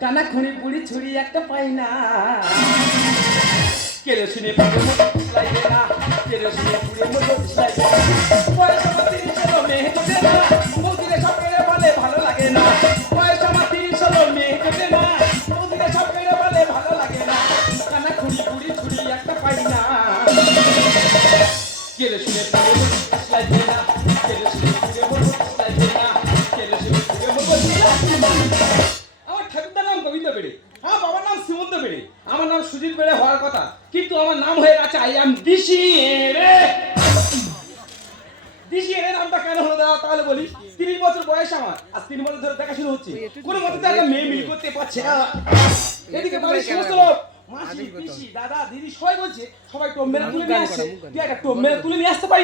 কানা খুনি পুরি ছুরি একটা পাই না। কেরোসিনে পুড়ে মতো কেরোসিনে পুড়ে মতো লাগবে না। বয়স আমার তিরিশ হলো মেয়ে চোখে না বলে ভালো লাগে না। বয়স আমার তিরিশ হলো না সব বলে ভালো লাগে না। কানা খুনি পুরি ছুরি একটা পাই না। কেরোসিনে আমার ঠাকুরদার নাম গোবিন্দ বেড়ে আমার বাবার নাম শ্রীমন্ত বেড়ে আমার নাম সুজিত বেড়ে হওয়ার কথা। কিন্তু আমার নাম হয়ে গেছে আই এম দিশি রে দিশি এর নামটা কেন হলো দাদা? তাহলে বলি তিরিশ বছর বয়স আমার। আর তিন বছর ধরে দেখা শুরু হচ্ছে। কোনো মতে একটা মেয়ে মিল করতে পারছে না। এদিকে বাড়ির সমস্ত লোক মাসি পিসি দাদা দিদি সবাই বলছে সবাই টোম মেরে তুলে নিয়ে আসছে। তুই একটা টোম মেরে তুলে নিয়ে আসতে পারি